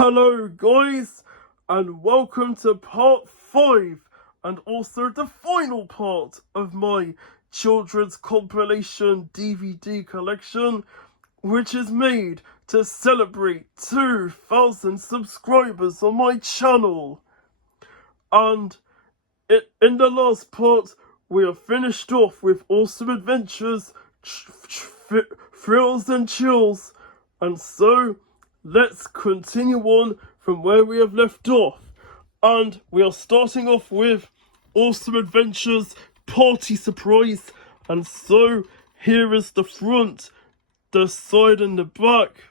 Hello guys, and welcome to part 5 and also the final part of my children's compilation DVD collection, which is made to celebrate 2,000 subscribers on my channel. And in the last part, we have finished off with awesome adventures, thrills and chills, and so let's continue on from where we have left off. And we are starting off with Awesome Adventures Party Surprise. And so here is the front, the side and the back.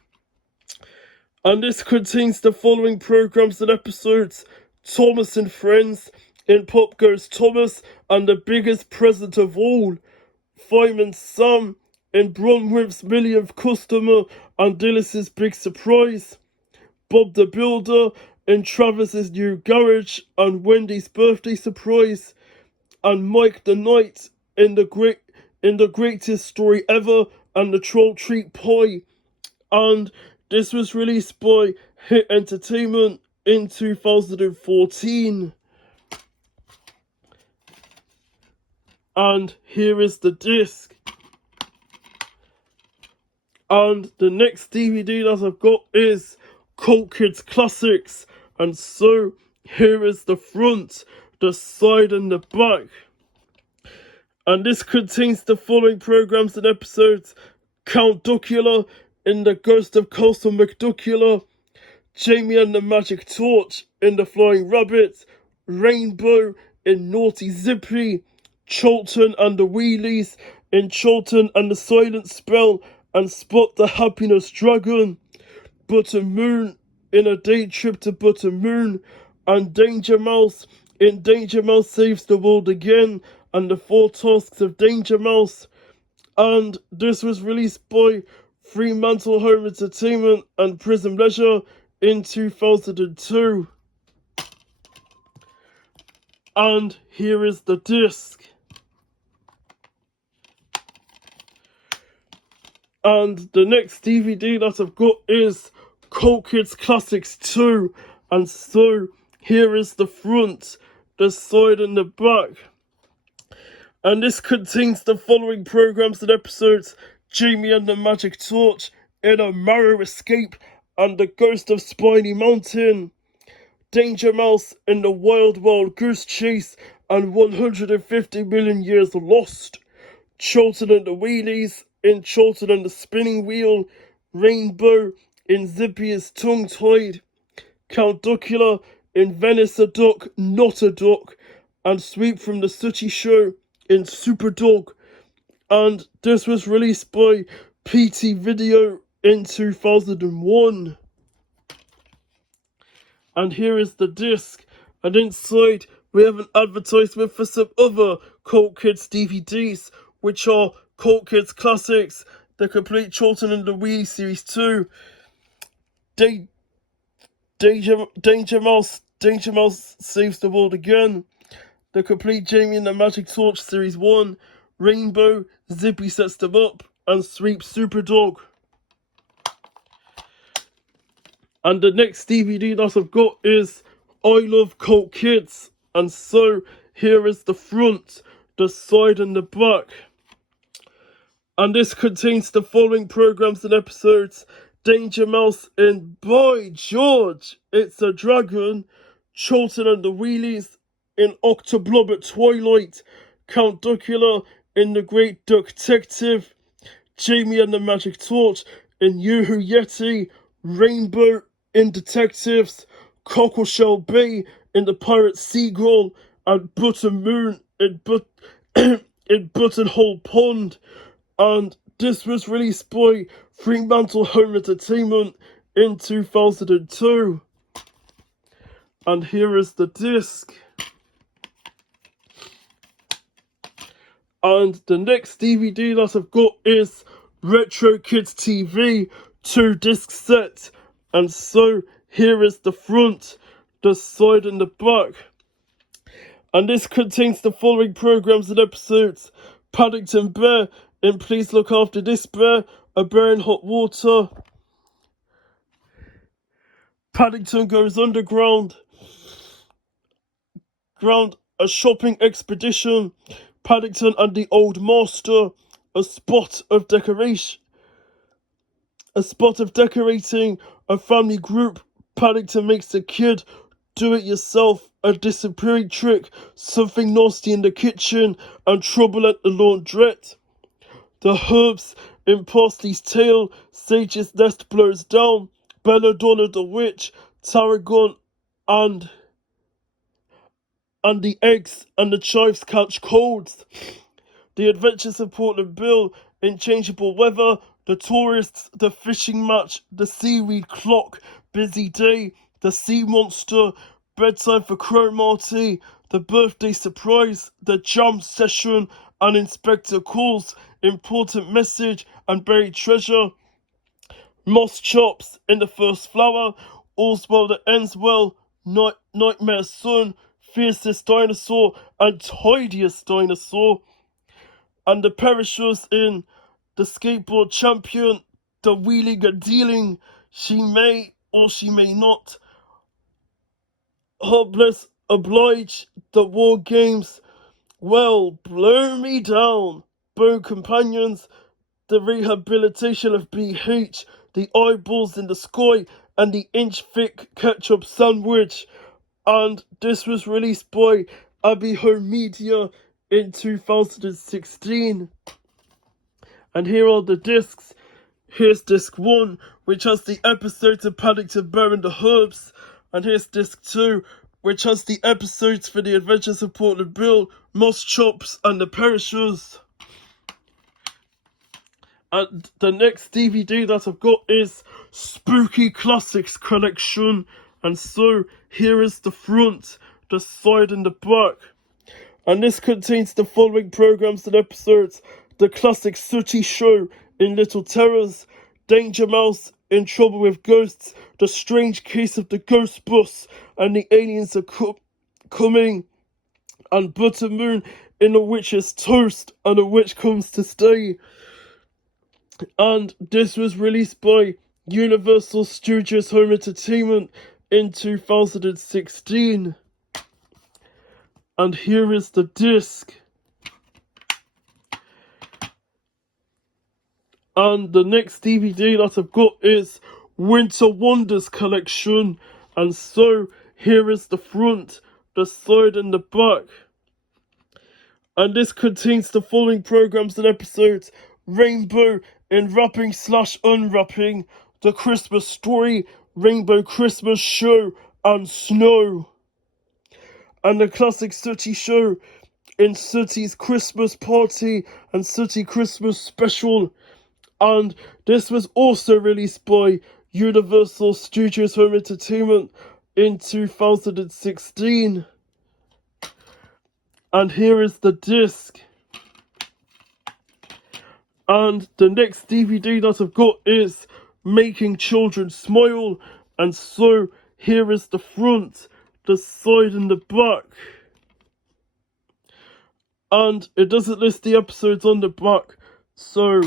And this contains the following programs and episodes: Thomas and Friends, In Pop Goes Thomas, and the biggest present of all, Fireman Sam, in Bronwyn's millionth customer and Dillis's big surprise, Bob the Builder, in Travis's new garage and Wendy's birthday surprise, and Mike the Knight in the greatest story ever and the Troll Treat Pie. And this was released by Hit Entertainment in 2014. And here is the disc. And the next DVD that I've got is Cult Kids Classics. And so here is the front, the side and the back. And this contains the following programs and episodes: Count Duckula in The Ghost of Castle McDuckula, Jamie and the Magic Torch in The Flying Rabbit, Rainbow in Naughty Zippy, Cholton and the Wheelies in Cholton and the Silent Spell and Spot the Happiness Dragon, Butter Moon in A Day Trip to Butter Moon, and Danger Mouse in Danger Mouse Saves the World Again and the 4 Tasks of Danger Mouse. And this was released by Fremantle Home Entertainment and Prism Leisure in 2002. And here is the disc. And the next DVD that I've got is Cult Kids Classics 2. And so here is the front, the side and the back. And this contains the following programs and episodes: Jamie and the Magic Torch in A Marrow Escape and The Ghost of Spiny Mountain, Danger Mouse in The Wild Wild Goose Chase and 150 Million Years Lost, Cholton and the Wheelies in Cholton and the Spinning Wheel, Rainbow in Zippy is Tongue Tied, Count Duckula in Venice a Duck, Not a Duck, and Sweep from the Sooty Show in Super Dog. And this was released by PT Video in 2001. And here is the disc. And inside we have an advertisement for some other Cult Kids DVDs, which are Cult Kids Classics, The Complete Cholton and the Wheelie Series 2, Danger Mouse Saves the World Again, The Complete Jamie and the Magic Torch Series 1, Rainbow, Zippy Sets Them Up, and Sweep Super Dog. And the next DVD that I've got is I Love Cult Kids. And so here is the front, the side and the back. And this contains the following programs and episodes: Danger Mouse in By George, It's a Dragon, Cholton and the Wheelies in Octoblob at Twilight, Count Duckula in The Great Duck Detective, Jamie and the Magic Torch in Yoo-Hoo Yeti, Rainbow in Detectives, Cockleshell Bay in The Pirate Seagull, and Butter Moon in Buttonhole Pond. And this was released by Fremantle Home Entertainment in 2002. And here is the disc. And the next DVD that I've got is Retro Kids TV 2-disc set. And so here is the front, the side and the back. And this contains the following programs and episodes: Paddington Bear in Please Look After This Bear, A Bear in Hot Water, Paddington Goes Underground, a shopping expedition, Paddington and the Old Master, a spot of decorating, a family group, Paddington makes the kid do it yourself, a disappearing trick, something nasty in the kitchen, and trouble at the laundrette. The herbs in Parsley's Tale, Sage's Nest blows down, Belladonna the Witch, Tarragon, and the eggs and the chives catch colds. The Adventures of Portland Bill, in Changeable Weather, the Tourists, the Fishing Match, the Seaweed Clock, Busy Day, the Sea Monster, Bedtime for Cromarty, the Birthday Surprise, the Jam Session, and Inspector Calls, Important Message, and Buried Treasure. Moss Chops, In the First Flower, All's Well That Ends Well, Nightmare Son, Fiercest Dinosaur, and Tidiest Dinosaur. And the Perishers in The Skateboard Champion, The Wheeling and Dealing, She May or She May Not, Hopeless Oblige, The War Games, Well, Blow Me Down, Bone Companions, The Rehabilitation of BH, The Eyeballs in the Sky, and The Inch Thick Ketchup Sandwich. And this was released by Abbey Home Media in 2016. And here are the discs. Here's disc 1, which has the episodes of Paddington Bear and the Herbs. And here's disc 2, which has the episodes for The Adventures of Portland Bill, Moss Chops, and the Perishers. And the next DVD that I've got is Spooky Classics Collection. And so here is the front, the side, and the back. And this contains the following programs and episodes: The Classic Sooty Show in Little Terrors, Danger Mouse in Trouble with Ghosts, The Strange Case of the Ghost Bus, and the Aliens Are Coming, and Buttermoon in A Witch's Toast, and A Witch Comes to Stay. And this was released by Universal Studios Home Entertainment in 2016. And here is the disc. And the next DVD that I've got is Winter Wonders Collection. And so here is the front, the side, and the back. And this contains the following programs and episodes: Rainbow in Wrapping / Unwrapping, The Christmas Story, Rainbow Christmas Show, and Snow. And the Classic Sooty Show in Sooty's Christmas Party and Sooty Christmas Special. And this was also released by Universal Studios Home Entertainment in 2016. And here is the disc. And the next DVD that I've got is Making Children Smile. And so here is the front, the side, and the back. And it doesn't list the episodes on the back, so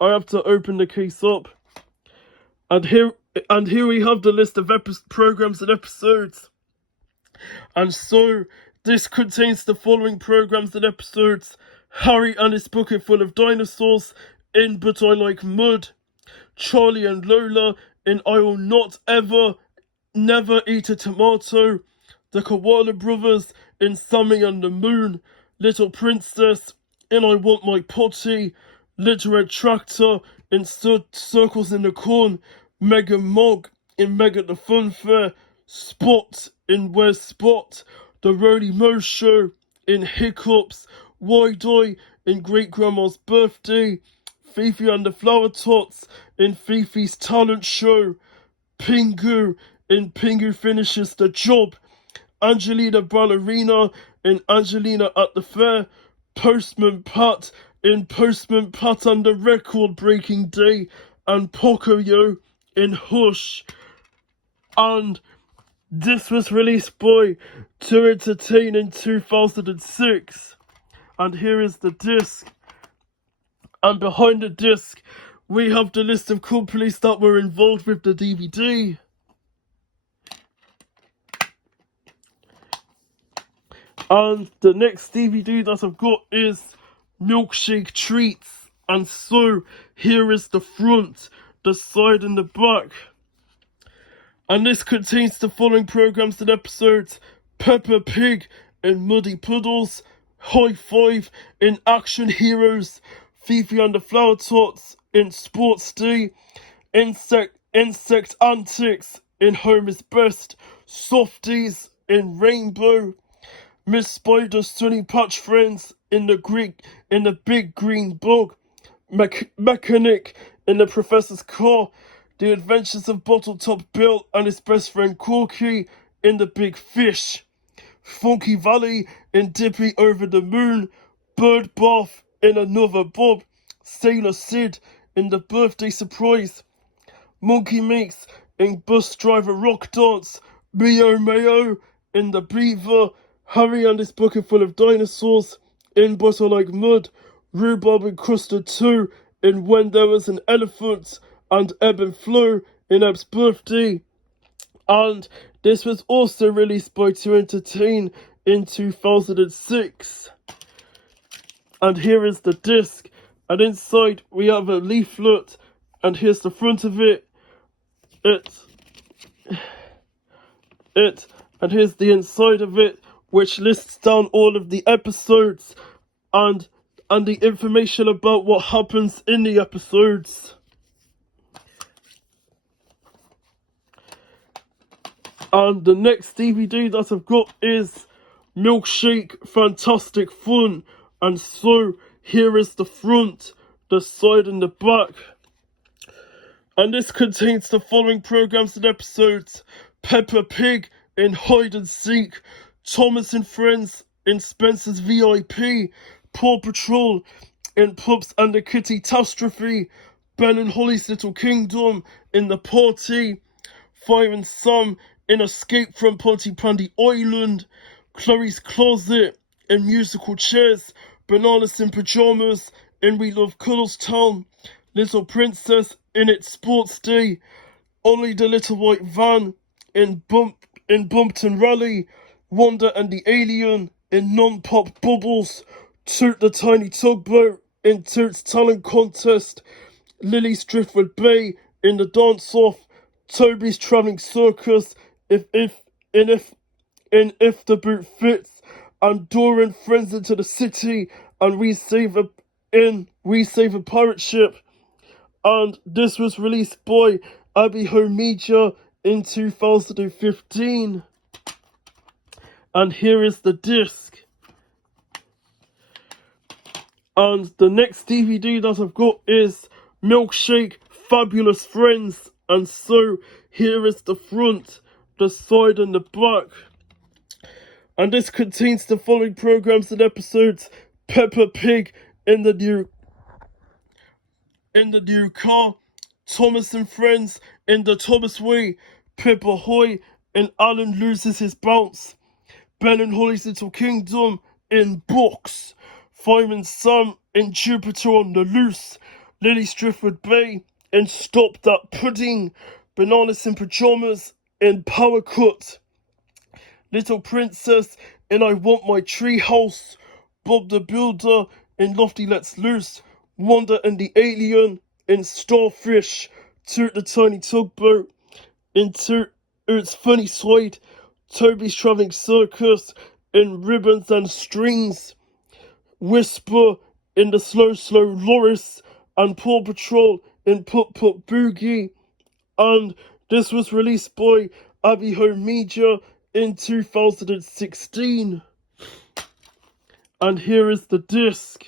I have to open the case up. And here we have the list of programs and episodes. And so this contains the following programs and episodes: Harry and His Bucket Full of Dinosaurs in But I Like Mud, Charlie and Lola in I Will Not Ever Never Eat a Tomato, The Koala Brothers in Sammy and the Moon, Little Princess in I Want My Potty, Little Red Tractor in Circles in the Corn, Mega Mog in Mega the Fun Fair, Spot in Where's Spot, The Roly Mo Show in Hiccups, Wide-Eye in Great Grandma's Birthday, Fifi and the Flower Tots in Fifi's Talent Show, Pingu in Pingu Finishes the Job, Angelina Ballerina in Angelina at the Fair, Postman Pat in Postman Pat and the Record Breaking Day, and Pocoyo in Hush. And this was released by To Entertain in 2006. And here is the disc. And behind the disc, we have the list of companies that were involved with the DVD. And the next DVD that I've got is Milkshake Treats. And so here is the front, the side and the back. And this contains the following programs and episodes: Peppa Pig in Muddy Puddles, High Five in Action Heroes, Fifi and the Flower Tots in Sports Day, Insect Antics in Home is Best, Softies in Rainbow, Miss Spider's Sunny Patch Friends in the Big Green Bug, Mechanic in the Professor's Car, The Adventures of Bottle Top Bill and his best friend Corky in The Big Fish, Funky Valley in Dippy Over the Moon, Bird Bath in Another Bob, Sailor Sid in The Birthday Surprise, Monkey Mix in Bus Driver Rock Dance, Mio Mayo in The Beaver, Harry and his bucket full of dinosaurs in Butter Like Mud, Rhubarb Encrusted 2 in When There Was an Elephant, and Ebb and Flow in Eb's Birthday. And this was also released by To Entertain in 2006. And here is the disc, and inside we have a leaflet, and here's the front of it. And here's the inside of it, which lists down all of the episodes and the information about what happens in the episodes. And the next DVD that I've got is Milkshake Fantastic Fun. And so here is the front, the side and the back. And this contains the following programs and episodes: Peppa Pig in Hide and Seek, Thomas and Friends in Spencer's VIP, Paw Patrol in Pups and the Kitty Catastrophe, Ben and Holly's Little Kingdom in The Party, Fire and Sam in Escape from Pontypandy Island, Chloe's Closet in Musical Chairs, Bananas in Pyjamas in We Love Cuddlestown, Little Princess in It's Sports Day, Ollie the Little White Van in Bumpton Rally, Wanda and the Alien in Non-Pop Bubbles, Toot the Tiny Tugboat in Toot's Talent Contest, Lily's Driftwood Bay in The Dance Off, Toby's Travelling Circus in If the Boot Fits, and Dora and Friends into the City and We Save a Pirate Ship. And this was released by Abbey Home Media in 2015. And here is the disc. And the next DVD that I've got is Milkshake Fabulous Friends. And so here is the front, the side and the back. And this contains the following programs and episodes: Peppa Pig in the new car, Thomas and Friends in the Thomas Way, Pippa Hoy and Alan Loses His Bounce, Ben and Holly's Little Kingdom in Books, Fireman Sam in Jupiter on the Loose, Lily's Driftwood Bay in Stop That Pudding, Bananas in Pyjamas in Power Cut, Little Princess in I Want My Treehouse, Bob the Builder in Lofty Lets Loose, Wanda and the Alien in Starfish, Toot the Tiny Tugboat in Toot's Funny Side, Toby's Travelling Circus in Ribbons and Strings, Whisper in the Slow Loris, and Paw Patrol in Put Boogie. And this was released by Abbey Home Media in 2016. And here is the disc.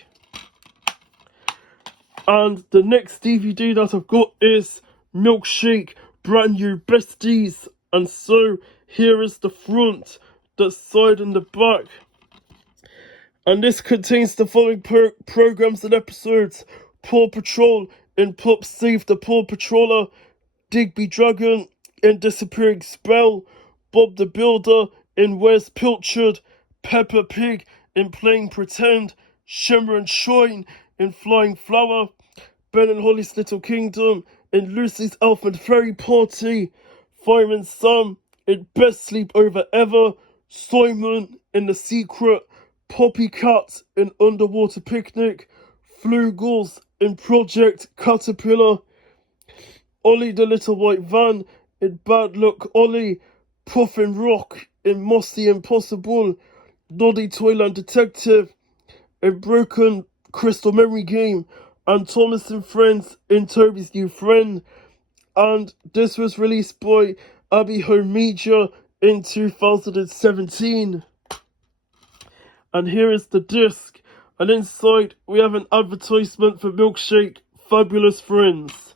And the next DVD that I've got is Milkshake Brand New Besties. And so here is the front, the side and the back. And this contains the following programs and episodes: Paw Patrol in Pups Save the Paw Patroller, Digby Dragon in Disappearing Spell, Bob the Builder in Where's Pilchard, Peppa Pig in Playing Pretend, Shimmer and Shine in Flying Flower, Ben and Holly's Little Kingdom in Lucy's Elf and Fairy Party, Fireman Sam in Best Sleep Over Ever, Simon in The Secret, Poppycat in Underwater Picnic, Flugels in Project Caterpillar, Ollie the Little White Van in Bad Luck Ollie, Puffin Rock in Mossy Impossible, Noddy Toyland Detective in Broken Crystal Memory Game, and Thomas and Friends in Toby's New Friend. And this was released by Abbey Home Media in 2017. And here is the disc, and inside we have an advertisement for Milkshake Fabulous Friends.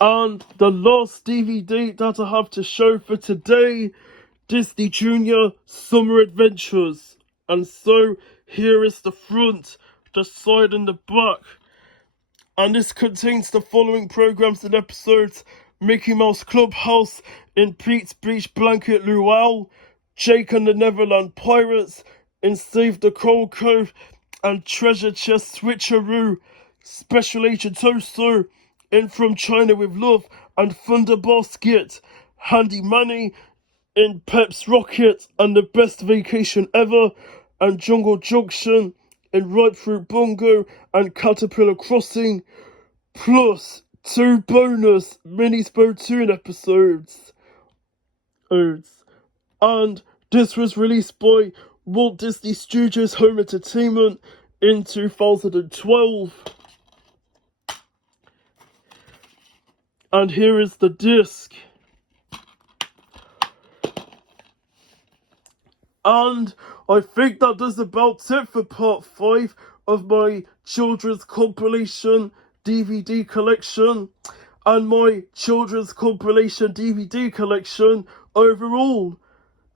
And the last DVD that I have to show for today, Disney Junior Summer Adventures. And so here is the front, the side and the back. And this contains the following programs and episodes: Mickey Mouse Clubhouse in Pete's Beach Blanket Luau, Jake and the Neverland Pirates in Save the Coral Cove and Treasure Chest Switcheroo, Special Agent Oso in From China with Love and Thunder Basket, Handy Manny in Pep's Rocket and The Best Vacation Ever, and Jungle Junction in Ripe Fruit Bongo and Caterpillar Crossing, plus 2 bonus mini Splatoon episodes. And this was released by Walt Disney Studios Home Entertainment in 2012. And here is the disc. And I think that is about it for part 5 of my children's compilation DVD collection and my children's compilation DVD collection overall.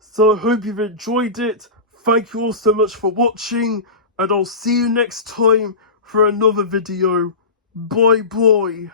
So I hope you've enjoyed it. Thank you all so much for watching, and I'll see you next time for another video. Bye bye.